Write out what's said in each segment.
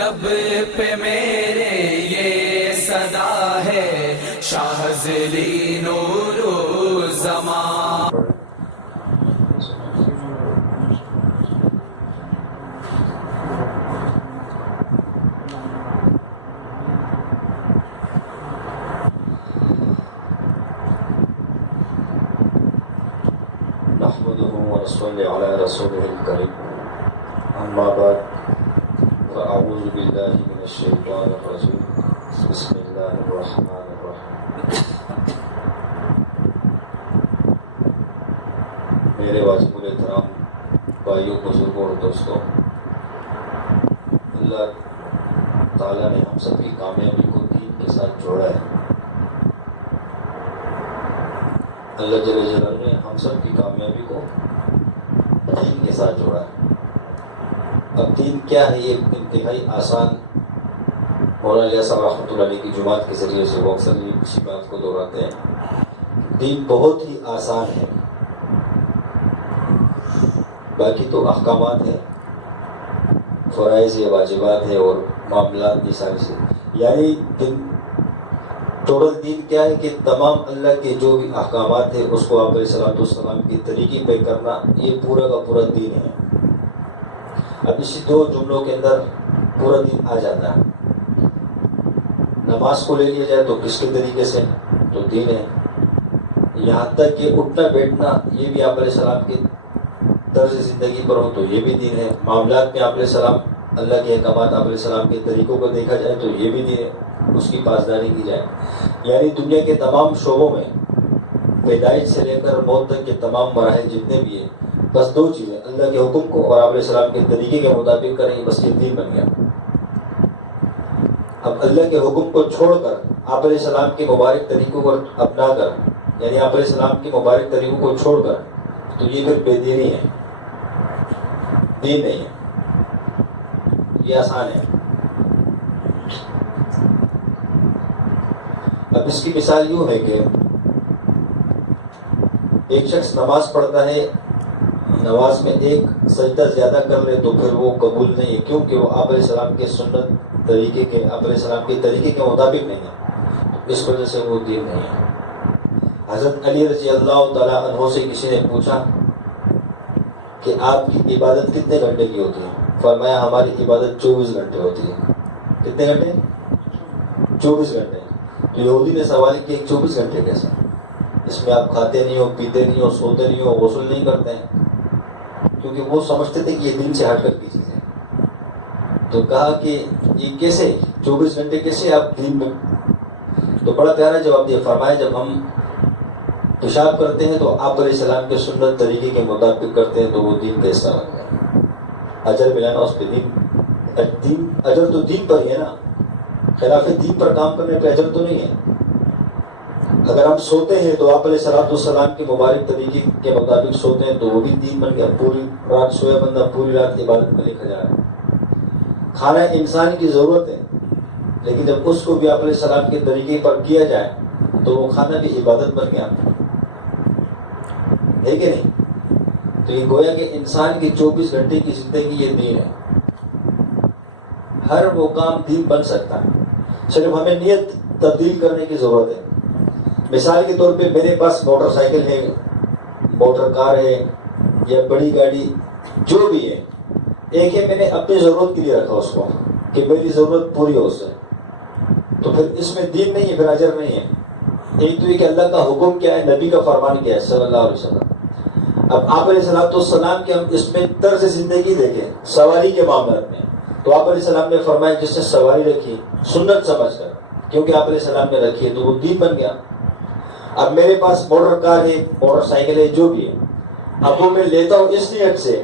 لب پہ میرے یہ صدا ہے شاہزلی نور الزمان. نحمده ونصلي على رسوله الكريم. أما بعد فأعوذ بالله من الشيطان الرجيم. بسم الله الرحمن الرحيم. میرے واجب الاحترام بھائیوں، بزرگوں اور دوستوں، اللہ تعالیٰ نے ہم سب کی کامیابی کو دین کے ساتھ جوڑا ہے. اللہ جل جلالہ نے ہم سب کی کامیابی کو دین کے ساتھ جوڑا ہے. اب دین کیا ہے، یہ انتہائی آسان. مولانا الیاس صاحب رحمۃ اللہ علیہ کی جماعت کے ذریعے سے وہ اکثر اسی بات کو دہراتے ہیں. دین بہت ہی آسان ہے، باقی تو احکامات ہیں، فرائض ہے، واجبات ہے اور معاملات بھی ساری سے. یعنی ٹوٹل دین کیا ہے کہ تمام اللہ کے جو بھی احکامات ہیں اس کو آپ علیہ الصلوۃ والسلام کے طریقے پہ کرنا، یہ پورا کا پورا دین ہے. اب اسی دو جملوں کے اندر پورا دین آ جاتا ہے. نماز کو لے لیا جائے تو کس کے طریقے سے، تو دین ہے. یہاں تک کہ اٹھنا بیٹھنا یہ بھی آپ علیہ السلام کے طرز زندگی پر ہو تو یہ بھی دین ہے. معاملات میں آپ علیہ السلام اللہ کے احکامات آپ علیہ السلام کے طریقوں کو دیکھا جائے تو یہ بھی دین ہے، اس کی پاسداری کی جائے. یعنی دنیا کے تمام شعبوں میں پیدائش سے لے کر موت تک کے تمام مراحل جتنے بھی ہیں، بس دو چیزیں، اللہ کے حکم کو اور آپ علیہ السلام کے طریقے کے مطابق کریں، بس یہ دین بن گیا. اب اللہ کے حکم کو چھوڑ کر آپ علیہ السلام کے مبارک طریقوں کو اپنا کر، یعنی آپ علیہ السلام کے مبارک طریقوں کو چھوڑ کر، تو یہ پھر بے دینی ہے، دین نہیں ہے. یہ آسان ہے. اب اس کی مثال یوں ہے کہ ایک شخص نماز پڑھتا ہے، نماز میں ایک سجدہ زیادہ کر لے تو پھر وہ قبول نہیں ہے، کیونکہ وہ آپ علیہ السلام کے سنت طریقے کے، آپ علیہ السلام کے طریقے کے مطابق نہیں ہے. اس وجہ سے وہ دین نہیں ہے. حضرت علی رضی اللہ تعالیٰ عنہ سے کسی نے پوچھا کہ آپ کی عبادت کتنے گھنٹے کی ہوتی ہے؟ فرمایا ہماری عبادت 24 گھنٹے ہوتی ہے. کتنے گھنٹے؟ 24 گھنٹے. تو یہودی نے سوال کیا 24 گھنٹے کیسے؟ اس میں آپ کھاتے نہیں ہو، پیتے نہیں ہو، سوتے نہیں ہو، غسل نہیں کرتے ہیں، کیونکہ وہ سمجھتے تھے کہ یہ دین سے ہٹ کر کی چیزیں. تو کہا کہ یہ کیسے 24 گھنٹے کیسے آپ دین میں؟ تو بڑا پیارا جواب دیا. فرمایا جب ہم پیشاب کرتے ہیں تو آپ علیہ السلام کے سنت طریقے کے مطابق کرتے ہیں تو وہ دین کا حصہ بن گیا. اجر ملانا اس پہ دین، اجر تو دین پر ہی ہے نا. خلاف دین پر کام کرنے پہ اجر تو نہیں ہے. اگر ہم سوتے ہیں تو آپ علیہ الصلوۃ والسلام کے مبارک طریقے کے مطابق سوتے ہیں تو وہ بھی دین بن گیا. پوری رات سویا بندہ پوری رات عبادت میں لکھا جا رہا ہے. کھانا انسان کی ضرورت ہے، لیکن جب اس کو بھی آپ علیہ السلام کے طریقے پر کیا جائے تو وہ کھانا بھی عبادت بن گیا، ہے کہ نہیں؟ تو یہ گویا کہ انسان کی 24 گھنٹے کی زندگی یہ دین ہے. ہر وہ کام دین بن سکتا ہے، صرف ہمیں نیت تبدیل کرنے کی ضرورت ہے. مثال کے طور پہ میرے پاس موٹر سائیکل ہے، موٹر کار ہے یا بڑی گاڑی جو بھی ہے، ایک ہے میں نے اپنی ضرورت کے لیے رکھا اس کو کہ میری ضرورت پوری ہو اس سے، تو پھر اس میں دین نہیں ہے، پھر اجر نہیں ہے. ایک تو یہ کہ اللہ کا حکم کیا ہے، نبی کا فرمان کیا ہے صلی اللہ علیہ وسلم. اب آپ علیہ الصلوۃ والسلام کے ہم اس میں طرز زندگی دیکھیں سواری کے معاملات میں، تو آپ علیہ السلام نے فرمایا جس نے سواری رکھی سنت سمجھ کر، کیونکہ آپ علیہ السلام نے رکھی ہے تو وہ دین بن گیا. اب میرے پاس موٹر کار ہے، موٹر سائیکل ہے، جو بھی ہے، اب وہ میں لیتا ہوں اس نیت سے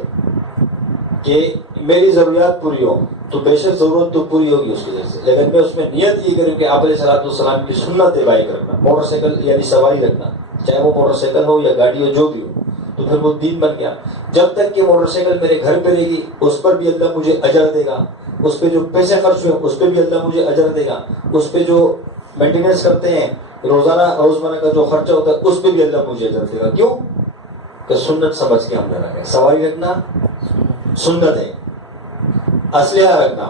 کہ میری ضروریات پوری ہو، تو بے شک ضرورت تو پوری ہوگی اس کی وجہ سے، لیکن میں اس میں نیت یہ کروں کہ آپ علیہ الصلوۃ والسلام کی سنت اتباع کرنا، موٹر سائیکل یعنی سواری رکھنا، چاہے وہ موٹر سائیکل ہو یا گاڑی ہو، جو بھی ہو، تو پھر وہ دین بن گیا. جب تک کہ موٹر سائیکل میرے گھر پہ رہے گی اس پر بھی اللہ مجھے اجر دے گا، اس پہ جو پیسے خرچ ہوئے اس پہ بھی اللہ مجھے اجر دے گا، اس پہ جو مینٹیننس کرتے ہیں روزانہ روزمرہ کا جو خرچہ ہوتا ہے اس پہ بھی اللہ مجھے اجر دے گا. کیوں؟ کہ سنت سمجھ کے ہم نے رکھا ہے. سواری رکھنا سنت ہے، اسلحہ رکھنا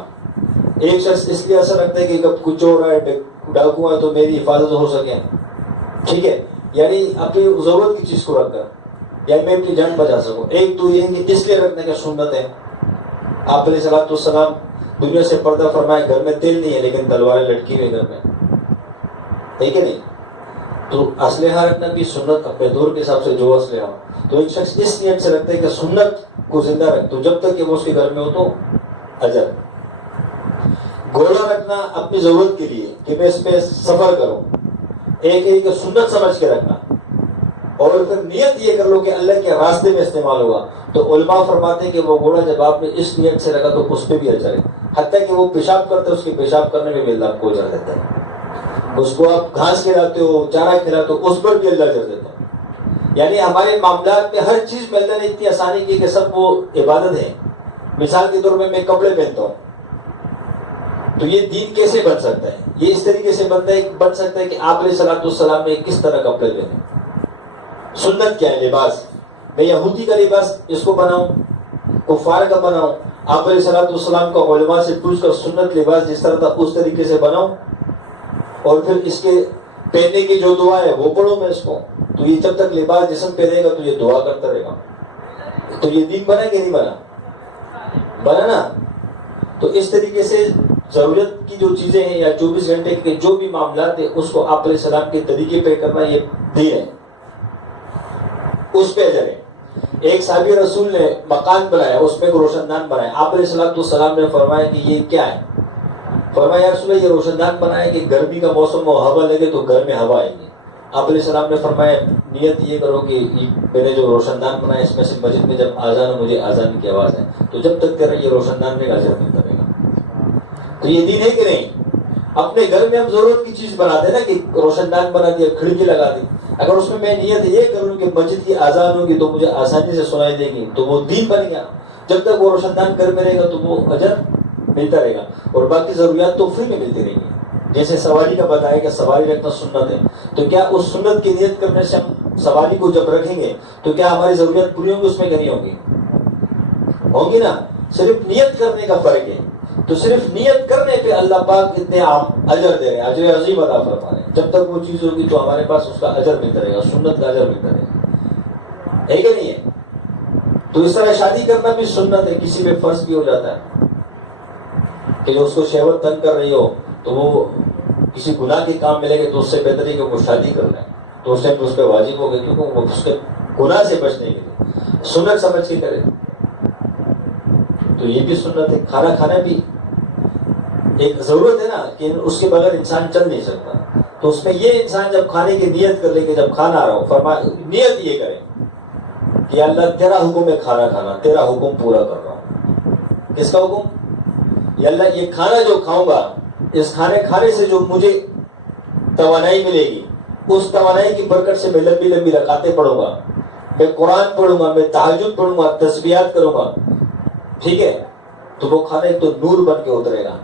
ایک شخص اس لیے ایسا رکھتا ہے کہ کب کچھ ہو رہا ہے ڈاکو ہے تو میری حفاظت ہو سکے, ٹھیک ہے, یعنی اپنی ضرورت کی چیز کو رکھ کر یا میں اپنی جان بچا سکوں. ایک تو یہ ہے کہ اس لیے رکھنے کا سنت ہے. آپ علیہ الصلوۃ والسلام دنیا سے پردہ فرمائے, گھر میں تیل نہیں ہے لیکن تلواریں لٹکی ہوئی گھر میں, ہے کہ نہیں؟ تو اسلحہ رکھنا بھی سنت, اپنے دور کے حساب سے جو اسلحہ ہو. تو ایک شخص اس نیت سے رکھتا ہے کہ سنت کو زندہ رکھ, تو جب تک کہ وہ اس کے گھر میں ہو تو اجر. گھوڑا رکھنا اپنی ضرورت کے لیے کہ میں اس پہ سفر کروں, ایک سنت سمجھ کے رکھنا, اور پھر نیت یہ کر لو کہ اللہ کے راستے میں استعمال ہوگا. تو علماء فرماتے ہیں کہ وہ گھوڑا جب آپ نے اس نیت سے رکھا تو اس پہ بھی اجر ہے, حتیٰ کہ وہ پیشاب کرتے اس کے پیشاب کرنے میں بھی اللہ آپ کو اجر دیتا ہے. اس کو آپ گھاس کھلاتے ہو, چارہ کھلاتے ہو, اس پر بھی اللہ اجر دیتا ہے. یعنی ہمارے معاملات میں ہر چیز میں اللہ نے اتنی آسانی کی کہ سب وہ عبادت ہے. مثال کے طور پہ میں کپڑے پہنتا ہوں تو یہ دین کیسے بن سکتا ہے؟ یہ اس طریقے سے بن سکتا ہے کہ آپ علیہ الصلوۃ والسلام نے کس طرح کپڑے پہنے. سنت کیا ہے؟ لباس. میں یہودی کا لباس اس کو بناؤں, کفار کا بناؤں, آپ علیہ الصلوۃ والسلام کا علماء سے پوچھ کر سنت لباس جس طرح تھا اس طریقے سے بناؤں, اور پھر اس کے پہننے کی جو دعا ہے وہ پڑھوں میں اس کو. تو یہ جب تک لباس جسم پہنے گا تو یہ دعا کرتا رہے گا. تو یہ دین بنا کہ نہیں بنا؟ بنا نا. تو اس طریقے سے ضرورت کی جو چیزیں ہیں یا 24 گھنٹے کے جو بھی معاملات ہیں اس کو آپ علیہ السلام کے طریقے پہ کرنا یہ دین ہے, اس پہ اجر ہے. ایک صحابی رسول نے مکان بنایا, اس پہ روشن دان بنایا. آپ علیہ السلام نے فرمایا کہ یہ کیا ہے؟ فرمایا یا رسول اللہ, یہ روشن دان بنایا کہ گرمی کا موسم ہو, ہوا لگے تو گھر میں ہوا آئے گی. آپ علیہ السلام نے فرمایا نیت یہ کرو کہ میں نے جو روشن دان بنایا اس میں سے مسجد میں جب آزان ہو مجھے آزان کی آواز ہے, تو جب تک تیرا یہ روشن دان میں اجر ملتا رہے گا. تو یہ دین ہے کہ نہیں؟ اپنے گھر میں ہم ضرورت کی چیز بناتے ہیں نا, کہ روشن دان بنا دیا, کھڑکی لگا دی. اگر اس میں نیت یہ کروں کہ مسجد کی آزان ہوگی تو مجھے آسانی سے سنائی دے گی تو وہ دین بن گیا. جب تک وہ روشن دان گھر میں رہے گا تو وہ اجر ملتا رہے گا, اور باقی ضروریات تو فری میں ملتی رہیں گی. جیسے سواری کا بتایا کہ سواری رکھنا سنت ہے, تو کیا اس سنت کی نیت کرنے سے ہم سواری کو جب رکھیں گے تو کیا ہماری ضروریات پوری ہوں گی اس میں کہ نہیں ہوگی؟ ہوگی نا. صرف نیت کرنے کا فرق ہے. تو صرف نیت کرنے پہ اللہ پاک اتنے اجر دے رہے ہیں, اجر عظیم عطا فرما رہے ہیں. جب تک وہ چیز ہوگی تو ہمارے پاس اس کا اجر ملتا رہے گا, سنت کا اجر ملتا رہے گا, ہے کہ نہیں ہے؟ تو اس طرح شادی کرنا بھی سنت ہے. کسی پہ فرض بھی ہو جاتا ہے کہ جو اس کو شہوت تنگ کر رہی ہو تو وہ کسی گناہ کے کام ملے گے تو اس سے بہتر ہے کہ وہ شادی کر لیں, تو اس ٹائم اس پہ واجب ہوگا, کیونکہ وہ اس کے گناہ سے بچنے کے لیے سنت سمجھ کے کرے. تو یہ بھی سنت ہے. کھانا کھانا بھی ایک ضرورت ہے نا, کہ اس کے بغیر انسان چل نہیں سکتا. تو اس میں یہ انسان جب کھانے کی نیت کر لے کہ جب کھانا آ رہا ہو, نیت یہ کرے کہ اللہ تیرا حکم ہے کھانا کھانا, تیرا حکم پورا کر رہا ہوں. کس کا حکم؟ یا اللہ یہ کھانا جو کھاؤں گا, اس کھانے کھانے سے جو مجھے توانائی ملے گی, اس توانائی کی برکت سے میں لمبی لمبی رکعتیں پڑھوں گا, میں قرآن پڑھوں گا, میں تہجد پڑھوں گا, تسبیحات کروں گا, ٹھیک ہے. تو وہ کھانا ایک تو نور بن کے اترے گا,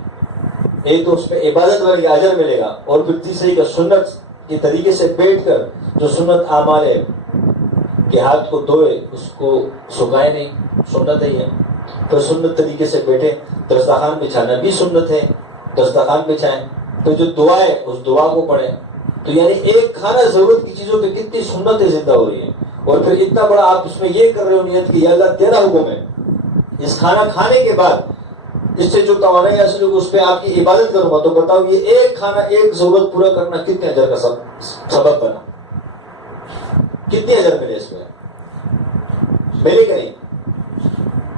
ایک تو اس پہ عبادت بن کے اجر ملے گا, اور پھر تیسری کا سنت کے طریقے سے بیٹھ کر جو سنت اعمال ہے کہ ہاتھ کو دھوئے اس کو سکھائے نہیں, سنت ہی ہے. پھر سنت طریقے سے بیٹھے, دسترخوان بچھانا بھی سنت ہے, دسترخوان بچھائیں. تو جو دعا ہے اس دعا کو پڑھیں. تو یعنی ایک کھانا ضرورت کی چیزوں پہ کتنی سنتیں زندہ ہو رہی ہیں, اور پھر اتنا بڑا آپ اس میں یہ کر رہے ہو نیت کہ یا اللہ تیرا حکم ہے, اس کھانا کھانے کے بعد اس سے جو توانائی حاصل ہوگی اس پہ آپ کی عبادت کروں گا. تو بتاؤ یہ ایک کھانا ایک ضرورت پورا کرنا کتنے اجر کا سبب بنا, کتنے اجر ملے اس میں؟ ملے کہ نہیں؟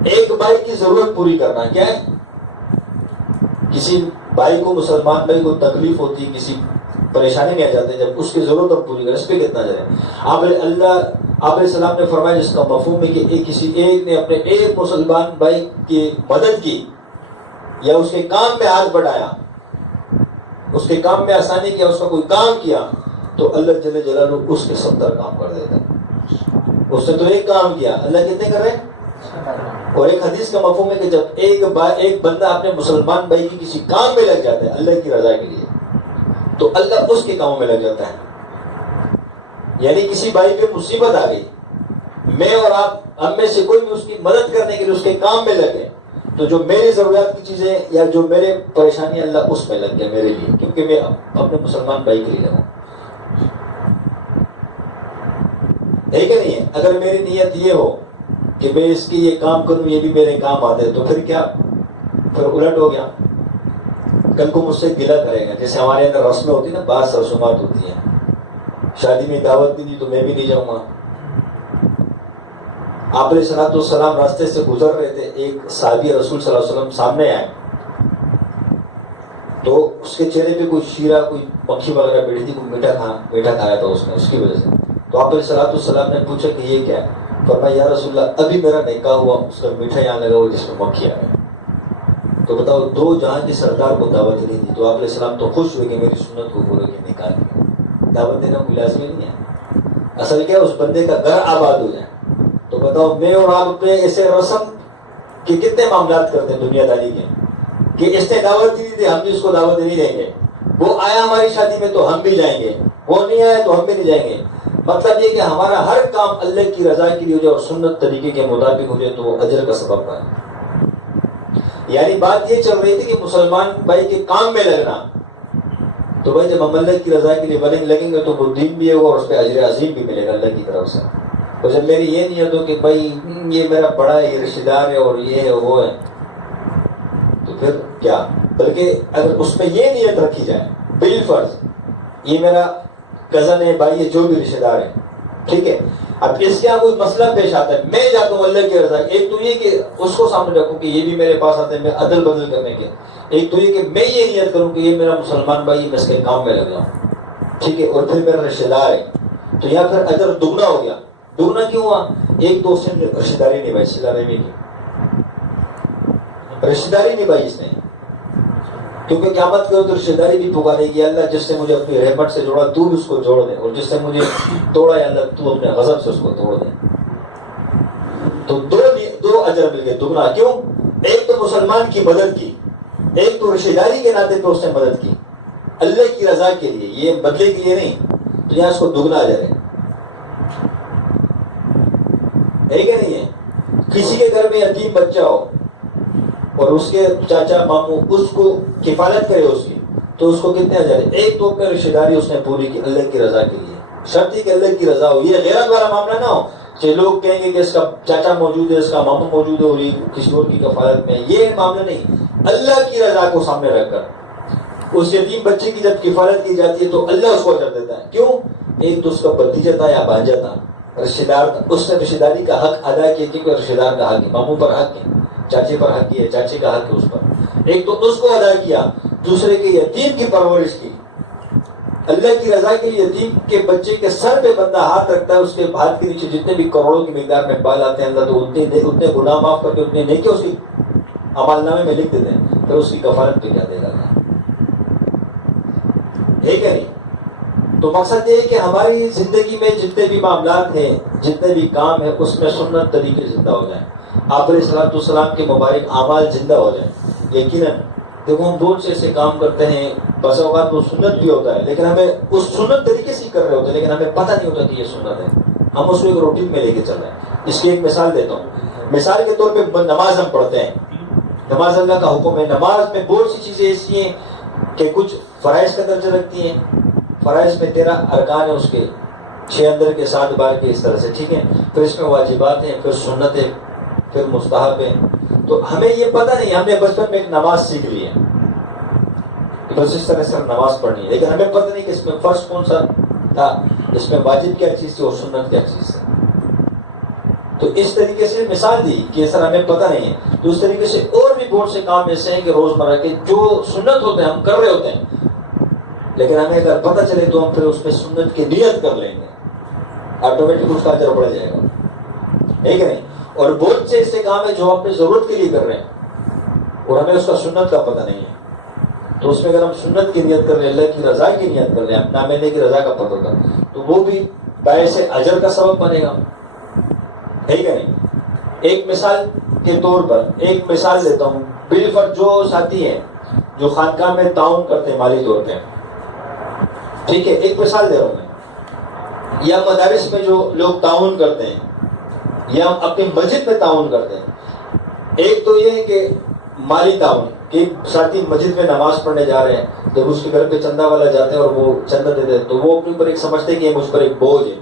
ایک بھائی کی ضرورت پوری کرنا کیا ہے؟ کسی بھائی کو, مسلمان بھائی کو تکلیف ہوتی, کسی پریشانی میں آ جاتے ہیں, جب اس کی ضرورت ہم پوری کریں, اس پہ کتنا اجر ہے؟ آپ علیہ السلام نے فرمایا جس کا مفہوم ہے کہ کسی ایک نے اپنے ایک مسلمان بھائی کی مدد کی یا اس کے کام میں ہاتھ بڑھایا, اس کے کام میں آسانی کیا, اس کا کوئی کام کیا, تو اللہ جل جلالہ اس کے 70 کام کر دیتا ہے. اس نے تو ایک کام کیا, اللہ کتنے کر رہے ہیں؟ اور ایک حدیث کا مفہوم ہے کہ جب ایک بندہ اپنے مسلمان بھائی کی کسی کام میں لگ جاتا ہے اللہ کی رضا کے لیے, تو اللہ اس کے کاموں میں لگ جاتا ہے. یعنی کسی بھائی پہ مصیبت آ گئی, میں اور آپ ہم میں سے کوئی بھی اس کی مدد کرنے کے لیے اس کے کام میں لگے, تو جو میری ضروریات کی چیزیں یا جو میرے پریشانی اللہ اس میں لگ گیا میرے لیے، کیونکہ میں اپنے مسلمان بھائی کے لیے لگا. ہے کہ نہیں ہے؟ اگر میری نیت یہ ہو کہ میں اس کی یہ کام کروں، یہ بھی میرے کام آتے، تو پھر کیا، پھر الٹ ہو گیا. کل کو مجھ سے گلہ کرے گا. جیسے ہمارے اندر رسمیں ہوتی ہیں نا، بعض رسومات ہوتی ہیں، شادی میں دعوت نہیں دی تو میں بھی نہیں جاؤں گا. آپ علیہ الصلوۃ والسلام راستے سے گزر رہے تھے، ایک صحابی رسول صلی اللہ علیہ وسلم سامنے آئے تو اس کے چہرے پہ کوئی شیرہ، کوئی مکھی وغیرہ بیٹھی تھی، کوئی میٹھا کھایا تھا اس نے، اس کی وجہ سے. تو آپ علیہ الصلوۃ والسلام نے پوچھا کہ یہ کیا ہے؟ فرمایا یا رسول اللہ ابھی میرا نکاح ہوا، اس کا میٹھا یہاں لگا ہوا جس میں مکھی آ گئی. تو بتاؤ، دو جہاں کی سردار کو دعوت نہیں دی تو آپ علیہ السلام تو خوش ہوئے کہ میری سنت کو پورے کے نکاح کی. دعوت دینا کوئی لازمی نہیں ہے. اصل کیا، اس بندے کا گھر آباد ہو جائے. تو بتاؤ، میں اور آپ اپنے ایسے رسم کے کتنے معاملات کرتے ہیں دنیا داری کے، کہ اس نے دعوت دی تھی ہم بھی اس کو دعوت نہیں دیں گے، وہ آیا ہماری شادی میں تو ہم بھی جائیں گے، وہ نہیں آیا تو ہم بھی نہیں جائیں گے. مطلب یہ کہ ہمارا ہر کام اللہ کی رضا کے لیے ہو جائے اور سنت طریقے کے مطابق ہو جائے تو وہ اجر کا سبب ہے. یعنی بات یہ چل رہی تھی کہ مسلمان بھائی کے کام میں لگنا. تو بھائی جب ہم اللہ کی رضا کے لیے لگیں گے تو وہ دین بھی ہے اور اس پہ اجر عظیم بھی ملے گا اللہ کی طرف سے. اور جب میری یہ نیت ہو کہ بھائی یہ میرا بڑا ہے، یہ رشتے دار ہے اور یہ ہے وہ ہے، تو پھر کیا. بلکہ اگر اس میں یہ نیت رکھی جائے بالفرض یہ میرا کزن ہے، بھائی ہے، جو بھی رشتے دار ہے، ٹھیک ہے، اب اس کے یہاں کوئی مسئلہ پیش آتا ہے، میں جاتا ہوں اللہ کی رضا. ایک تو یہ کہ اس کو سامنے رکھوں کہ یہ بھی میرے پاس آتے ہیں، میں عدل بدل کرنے کے. ایک تو یہ کہ میں یہ نیت کروں کہ یہ میرا مسلمان بھائی، میں اس کے کام میں لگ جاؤں، ٹھیک ہے، اور پھر میرا رشتے دار ہے. تو یہاں پھر اجر دگنا ہو گیا. دگنا کیوں ہوا؟ ایک تو اس نے رشتے داری نبھائی، صلہ رحمی کی رشتے داری نبھائی اس نے. کیونکہ قیامت کرو تو رشتے داری بھی پکارے گی، اللہ جس سے مجھے اپنی رحمت سے جوڑا تو بھی اس کو جوڑ دے، اور جس سے مجھے توڑا ہے اللہ تو اپنے غضب سے اس کو توڑ دے. تو دو اجر مل گئے دگنا. کیوں؟ ایک تو مسلمان کی مدد کی، ایک تو رشتے داری کے ناطے پہ اس نے مدد کی اللہ کی رضا کے لیے، یہ بدلے کے لیے نہیں. تو یہاں اس کو دگنا اجر ہے کہ نہیں ہے؟ کسی کے گھر میں یتیم بچہ ہو اور اس کے چاچا ماموں اس کو کفالت کرے اس کی، تو اس کو کتنے اجر ہے؟ ایک تو اپنے رشتے داری اس نے پوری کی اللہ کی رضا کے لیے. شرط ہی کہ اللہ کی رضا ہو، یہ غیرت والا معاملہ نہ ہو کہ لوگ کہیں گے کہ اس کا چاچا موجود ہے، اس کا ماموں موجود ہے اور یہ کسی اور کی کفالت میں. یہ معاملہ نہیں. اللہ کی رضا کو سامنے رکھ کر اس یتیم بچے کی جب کفالت کی جاتی ہے تو اللہ اس کو اجر دیتا ہے. کیوں؟ ایک تو اس کا بھتیجا تھا یا بھانجا تھا، رشتے دار تھا، اس نے رشتے داری کا حق ادا کیا کیونکہ رشتے دار کا حق ہے، ماموں پر حق ہے، چاچے پر حق ہے، چاچے کا حق ہے اس پر. ایک تو اس کو ادا کیا، دوسرے کے یتیم کی پرورش کی اللہ کی رضا کے لیے. یتیم کے بچے کے سر پہ بندہ ہاتھ رکھتا ہے، اس کے ہاتھ کے نیچے جتنے بھی کروڑوں کی مقدار میں بال آتے ہیں اللہ تو اتنے گناہ معاف کر کے اتنے نیکی اس کی عمل نامے میں لکھ دیتے ہیں. پھر اس کی کفارت پہ کیا دے گا؟ ہے کہ نہیں؟ تو مقصد یہ ہے کہ ہماری زندگی میں جتنے بھی معاملات ہیں، جتنے بھی کام ہیں، اس میں سنت طریقے زندہ ہو جائیں. آپ علیہ الصلوۃ والسلام کے مبارک اعمال زندہ ہو جائیں. یقیناً دیکھو ہم بہت سے ایسے کام کرتے ہیں، بس اوقات وہ سنت بھی ہوتا ہے لیکن ہمیں اس سنت طریقے سے ہی کر رہے ہوتے ہیں لیکن ہمیں پتہ نہیں ہوتا کہ یہ سنت ہے. ہم اس کو ایک روٹین میں لے کے چل رہے ہیں. اس کی ایک مثال دیتا ہوں. مثال کے طور پہ نماز ہم پڑھتے ہیں، نماز اللہ کا حکم ہے. نماز میں بہت سی چیزیں ایسی ہیں کہ کچھ فرائض کا درجہ رکھتی ہیں. فرائض میں 13 ارکان ہیں، اس کے 6 اندر کے 7 بار کے، اس طرح سے، ٹھیک ہے. پھر اس میں واجبات ہیں، پھر سنت ہے، پھر مستحب ہے. تو ہمیں یہ پتہ نہیں، ہم نے بچپن میں ایک نماز سیکھ لی ہے کہ بس اس طرح سے نماز پڑھنی ہے، لیکن ہمیں پتہ نہیں کہ اس میں فرض کون سا تھا، اس میں واجب کیا چیز تھی اور سنت کیا چیز ہے. تو اس طریقے سے مثال دی کہ سر ہمیں پتہ نہیں ہے. تو اس طریقے سے اور بھی بہت سے کام ایسے ہیں کہ روزمرہ کے جو سنت ہوتے ہیں ہم کر رہے ہوتے ہیں، لیکن ہمیں اگر پتہ چلے تو ہم پھر اس میں سنت کی نیت کر لیں گے، آٹومیٹک اس کا اجر بڑھ جائے گا. ہے کہ نہیں؟ اور بہت سے ایسے کام ہیں جو ہم اپنی ضرورت کے لیے کر رہے ہیں اور ہمیں اس کا سنت کا پتہ نہیں ہے. تو اس میں اگر ہم سنت کی نیت کر رہے ہیں، اللہ کی رضا کی نیت کر رہے ہیں، اپنا میں کی رضا کا پتہ کر، تو وہ بھی باعث اجر کا سبب بنے گا. ہے کہ نہیں؟ ایک مثال کے طور پر ایک مثال دیتا ہوں. بالفرض جو ساتھی ہیں جو خانقاہ میں تعاون کرتے ہیں مالی طور پہ، ٹھیک ہے، ایک مثال دے رہا ہوں میں، یا مدارس میں جو لوگ تعاون کرتے ہیں یا اپنی مسجد میں تعاون کرتے ہیں. ایک تو یہ ہے کہ مالی تعاون کہ ساتھی مسجد میں نماز پڑھنے جا رہے ہیں، جب اس کے گھر پہ چندہ والا جاتے ہیں اور وہ چندہ دیتے ہیں تو وہ اپنے اوپر ایک سمجھتے ہیں کہ یہ مجھ پر ایک بوجھ ہے.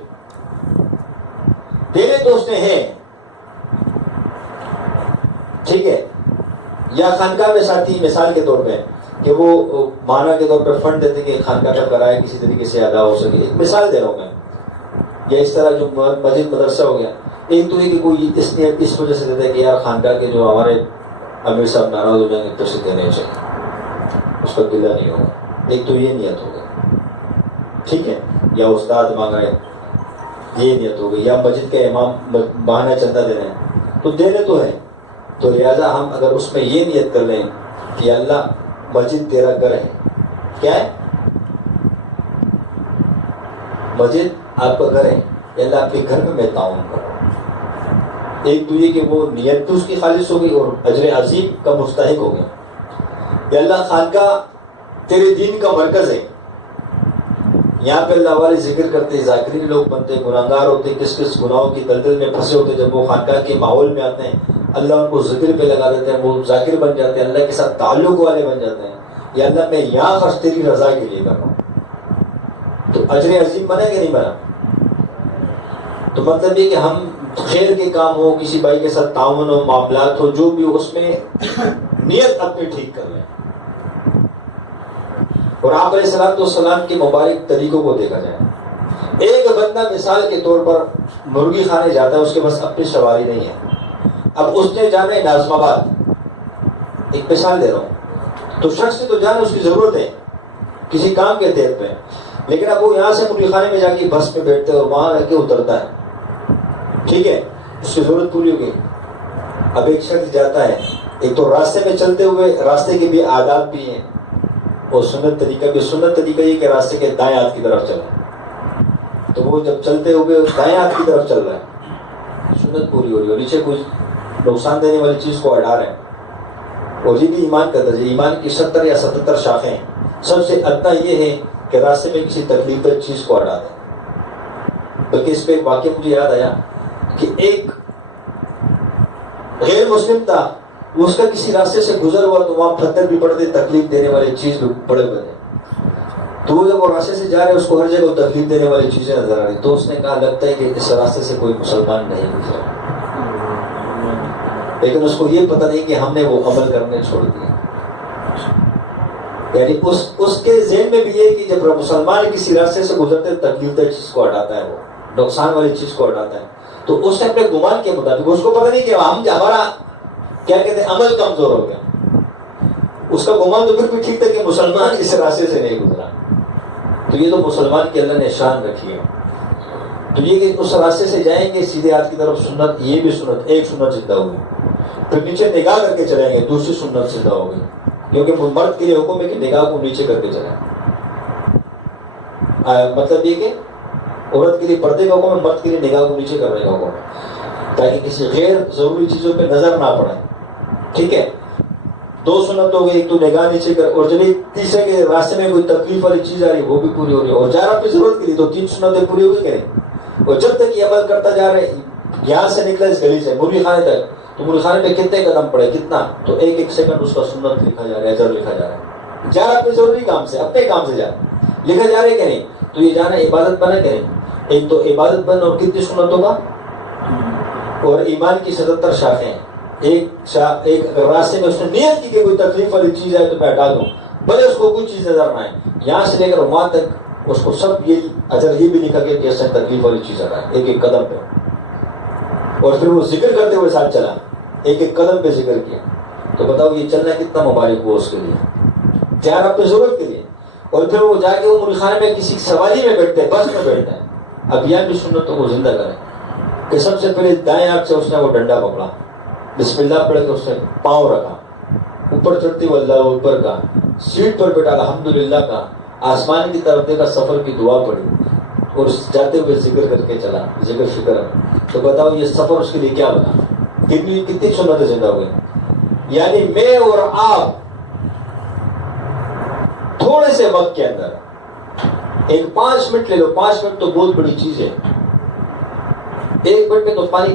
دینے تو اس نے ہیں، ٹھیک ہے. یا خانقاہ میں ساتھی مثال کے طور پہ کہ وہ مانا کے طور پہ فنڈ دیتے کہ خانقاہ کا کرایہ کسی طریقے سے ادا ہو سکے. ایک مثال دے رہا ہوں میں. یا اس طرح جو مسجد مدرسہ ہو گیا، ایک تو یہ کہ کوئی اس وجہ سے دیتا ہے کہ یار خانقاہ کے جو ہمارے امیر صاحب ناراض ہو جائیں گے پیسے دینے سے، اس کا گلہ نہیں ہوگا. ایک تو یہ نیت ہوگا، ٹھیک ہے. یا استاد مانگ رہے یہ نیت ہو گئی. یا مسجد کا امام بہانہ چندہ دے رہے ہیں تو دینے تو ہے. تو لہٰذا ہم اگر اس میں یہ نیت کر لیں کہ اللہ مسجد تیرا گھر ہے، کیا ہے مسجد آپ کا گھر ہے، یا اللہ آپ کے گھر میں تعاون کروں. ایک تو یہ کہ وہ نیت تو اس کی خالص ہو گئی اور اجر عظیم کا مستحق ہو گیا. یا اللہ خانقاہ تیرے دین کا مرکز ہے، یہاں پہ اللہ والے ذکر کرتے، ذاکرین لوگ بنتے، گناہگار ہوتے، کس کس گناہوں کی دلدل میں پھنسے ہوتے، جب وہ خانقاہ کے ماحول میں آتے ہیں اللہ ان کو ذکر پہ لگا دیتے ہیں، وہ ذاکر بن جاتے ہیں، اللہ کے ساتھ تعلق والے بن جاتے ہیں. یا اللہ میں یہاں خرچ تیری رضا کے لیے کر رہا ہوں، تو اجر عظیم بنا کہ نہیں بنا؟ تو مطلب یہ کہ ہم خیر کے کام ہو، کسی بھائی کے ساتھ تعاون ہو، معاملات ہو، جو بھی ہو، اس میں نیت اپنی ٹھیک کر لیں. اور آپ علیہ السلام کے مبارک طریقوں کو دیکھا جائے. ایک بندہ مثال کے طور پر مرغی خانے جاتا ہے، اس کے پاس اپنی سواری نہیں ہے. اب اس نے جانا ہے ناظم آباد، ایک مثال دے رہا ہوں، تو شخص سے تو جانا اس کی ضرورت ہے کسی کام کے تحت پہ، لیکن اب وہ یہاں سے مرغی خانے میں جا کے بس میں بیٹھتے اور وہاں رہ کے اترتا ہے، ٹھیک ہے، اس کی ضرورت پوری ہو گئی. اب ایک شخص جاتا ہے، ایک تو راستے میں چلتے ہوئے راستے کے بھی آداب بھی ہیں اور سنت طریقہ بھی. سنت طریقہ یہ کہ راستے کے دائیں ہاتھ کی طرف چلے، تو وہ جب چلتے ہوئے دائیں ہاتھ کی طرف چل رہا ہے، سنت پوری ہو رہی ہے، اور نیچے کچھ نقصان دینے والی چیز کو ہٹا رہے ہیں. اور یہ بھی ایمان کا درجہ. ایمان کی 70 یا 77 شاخیں ہیں. سب سے ادنا یہ ہے کہ راستے میں کسی تکلیف دہ چیز کو ہٹا دیں. بلکہ اس پہ ایک واقعہ مجھے یاد آیا کہ ایک غیر مسلم تھا، وہ اس کا کسی راستے سے گزر ہوا تو وہاں پتھر بھی پڑتے، تکلیف دینے والی چیز بھی پڑے ہوئے تھے. تو وہ جب وہ راستے سے جا رہے اس کو ہر جگہ تکلیف دینے والی چیزیں نظر آ رہی. تو اس نے کہا لگتا ہے کہ اس راستے سے کوئی مسلمان نہیں گزرا، لیکن اس کو یہ پتہ نہیں کہ ہم نے وہ عمل کرنے چھوڑ دیا. یعنی اس کے ذہن میں بھی یہ کہ جب مسلمان کسی راستے سے گزرتے تکلیف دہ چیز کو ہٹاتا ہے، وہ نقصان والی چیز کو ہٹاتا ہے، تو اس نے اپنے گمان کے مطابق، اس کو پتہ نہیں کہ ہمارا کیا کہتے ہیں عمل کمزور ہو گیا. اس کا گمان تو پھر بھی ٹھیک تھا کہ مسلمان اس راستے سے نہیں گزرا. تو یہ تو مسلمان کی اللہ نے شان رکھی ہے. تو یہ کہ اس راستے سے جائیں گے سیدھے ہاتھ کی طرف، سنت یہ بھی سنت، ایک سنت زندہ ہوگی. پھر نیچے نگاہ کر کے چلیں گے، دوسری سنت زندہ ہوگی، کیونکہ مرد کے لیے حکم ہے کہ نگاہ کو نیچے کر کے چلیں. مطلب یہ کہ عورت کے لیے پردے کا حکم ہے، مرد کے لیے نگاہ کو نیچے کرنے کا حکم ہے، تاکہ کسی غیر ضروری چیزوں پہ نظر نہ پڑے. ٹھیک ہے، 2 سنت ہو گئی، ایک تو نگاہ نیچے کر، اور جب تیسرے کے راستے میں کوئی تکلیف والی چیز آ رہی ہے وہ بھی پوری ہو رہی ہے، اور جا رہا اپنی ضرورت کے لیے تو 3 سنتیں پوری ہو گئی کہ نہیں. اور جب تک یہ عمل کرتا جا رہے، یہاں سے نکلا اس گلی سے مرغی خانے تک، تو مرغی خانے پہ کتنے قدم پڑے، کتنا، تو ایک ایک سیکنڈ اس کا سنت لکھا جا رہا ہے، اجر لکھا جا رہا ہے. جا رہا اپنے ضروری کام سے، اپنے کام سے جا لکھا جا رہا ہے کہ نہیں. تو یہ جانا عبادت بنا کہ نہیں. ایک تو عبادت بن، اور کتنی سنتوں کا، اور ایمان کی 77 شاخیں ہیں. ایک راستے میں اس نے نیت کی کہ کوئی تکلیف والی چیز ہے تو میں ہٹا دوں، بھلے اس کو کوئی چیز نظر نہ آئے. یہاں سے لے کر وہاں تک اس کو سب یہ اجر یہ بھی لکھا گیا کہ اس نے تکلیف والی چیز ہٹائے ایک ایک قدم پہ. اور پھر وہ ذکر کرتے ہوئے ساتھ چلا، ایک ایک قدم پہ ذکر کیا. تو بتاؤ یہ چلنا کتنا مبارک ہوا اس کے لیے، جا رہا اپنی ضرورت کے لیے. اور پھر وہ جا کے وہ مرغی خانے میں کسی سواری میں بیٹھتے ہیں، بس میں بیٹھتا ہے. اب یہاں بھی سنتوں کو زندہ کریں کہ سب سے پہلے دائیں ہاتھ سے اس نے وہ ڈنڈا پکڑا، بسم اللہ پڑھ کے اس نے پاؤں رکھا، اوپر چڑھتے ہوئے اللہ اوپر کا، سیٹ پر بیٹھا الحمدللہ کا، آسمان کی طرف دیکھا، سفر کی دعا پڑھی، اور جاتے ہوئے ذکر کر کے چلا، ذکر فکر. تو بتاؤ یہ سفر اس کے لیے کیا بنا، کتنی سنتیں زندہ ہوئی. یعنی میں اور آپ تھوڑے سے وقت کے اندر ایک 5 منٹ لے لو، 5 منٹ تو بہت بڑی چیز ہے. 1 منٹ میں تو پانی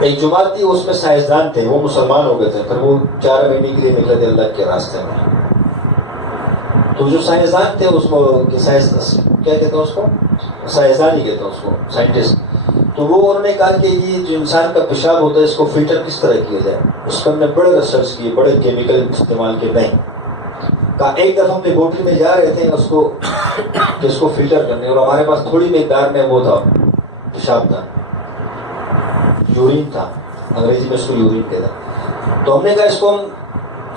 ایک جماعت تھی اس میں سائنسدان تھے, وہ مسلمان ہو گئے تھے, پھر وہ 4 مہینے کے لیے نکلے تھے اللہ کے راستے میں. تو جو سائنسدان تھے اس کو کیا کہتے ہیں, اس کو سائنسدان ہی کہتے ہیں اس کو, سائنٹسٹ. تو وہ انہوں نے کہا کہ یہ جو انسان کا پیشاب ہوتا ہے اس کو فلٹر کس طرح کیا جائے. اس پر ہم نے بڑے ریسرچ کیے, بڑے کیمیکل استعمال کیے. نہیں کہا, ایک دفعہ ہم لیبورٹری میں جا رہے تھے اس کو فلٹر کرنے, اور ہمارے پاس تھوڑی مقدار میں وہ تھا, پیشاب تھا, یورین تھا, انگریزی میں اس کو یورین کہتا. تو ہم نے کہا اس کو ہم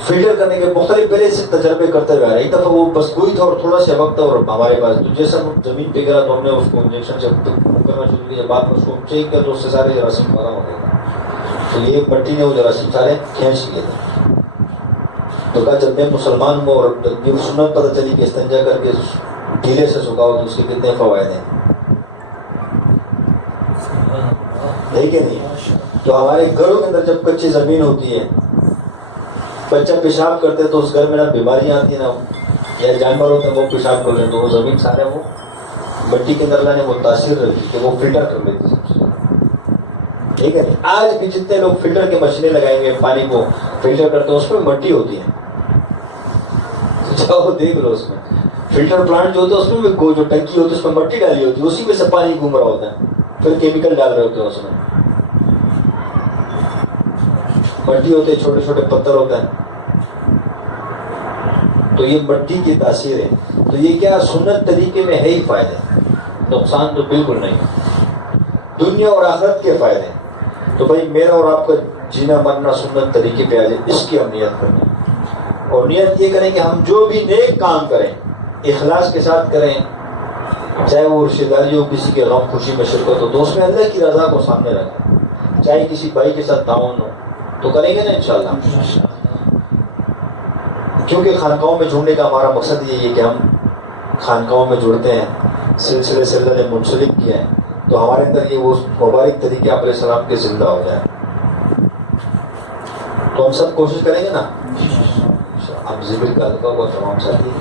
فلٹر کرنے کے مختلف پہلے سے تجربے کرتے ہوئے. ایک دفعہ وہ بس کوئی تھا اور تھوڑا سا وقت تھا, اور ہمارے پاس تو جیسا زمین پہ گرا تو ہم نے اس کو انجیکشن سے کرنا شروع کیا. بعد میں اس کو چیک کیا تو اس سے سارے جراثیم مارا ہو گئے. تو یہ مٹی نے وہ جراثیم سارے کھینچ لیے تھے. تو کہا جب میں مسلمان ہوں اور یہ سنت پتہ چلی کہ استنجا کر کے ڈھیلے سے سکھاؤ تو اس کے کتنے فوائد ہیں, ہے کہ نہیں. تو ہمارے گھروں کے اندر جب کچی زمین ہوتی ہے, بچہ پیشاب کرتے تو اس گھر میں نہ بیماریاں آتی ہیں, نہ یا جانور ہوتے ہیں وہ پیشاب کر لیں تو وہ زمین سارے وہ مٹی کے اندر اللہ نے وہ تاثیر رکھی کہ وہ فلٹر کر لیتی سب سے. ٹھیک ہے. آج بھی جتنے لوگ فلٹر کی مشینیں لگائیں گے پانی کو فلٹر کرتے ہیں اس میں مٹی ہوتی ہے. جاؤ دیکھ لو, اس میں فلٹر پلانٹ جو ہوتا ہے اس میں جو ٹنکی ہوتی ہے اس میں مٹی ڈالی ہوتی ہے, اسی میں سے پانی گھوم رہا ہوتا ہے, پھر کیمیکل ڈال رہے ہوتے ہیں اس میں. مٹی ہوتے ہیں, چھوٹے چھوٹے پتھر ہوتے ہیں. تو یہ مٹی کی تاثیر ہے. تو یہ کیا سنت طریقے میں ہے ہی فائدے, نقصان تو بالکل نہیں. دنیا اور آخرت کے فائدے. تو بھائی میرا اور آپ کا جینا مرنا سنت طریقے پہ آ جائے, اس کی ہم نیت کریں, اور نیت یہ کریں کہ ہم جو بھی نیک کام کریں اخلاص کے ساتھ کریں, چاہے وہ رشتہ داری ہو, کسی کے غم خوشی میں شرکت ہو تو اس میں اللہ کی رضا کو سامنے رکھیں. چاہے کسی بھائی کے ساتھ تعاون ہو تو کریں گے نا انشاءاللہ. کیونکہ خانقاہوں میں جڑنے کا ہمارا مقصد یہ ہے کہ ہم خانقاہوں میں جڑتے ہیں, سلسلے سے اللہ نے منسلک کیا ہے, تو ہمارے اندر یہ وہ مبارک طریقے آپ علیہ السلام کے زندہ ہو جائیں. تو ہم سب کوشش کریں گے نا. اب ذکر کا ہوا تمام ساتھی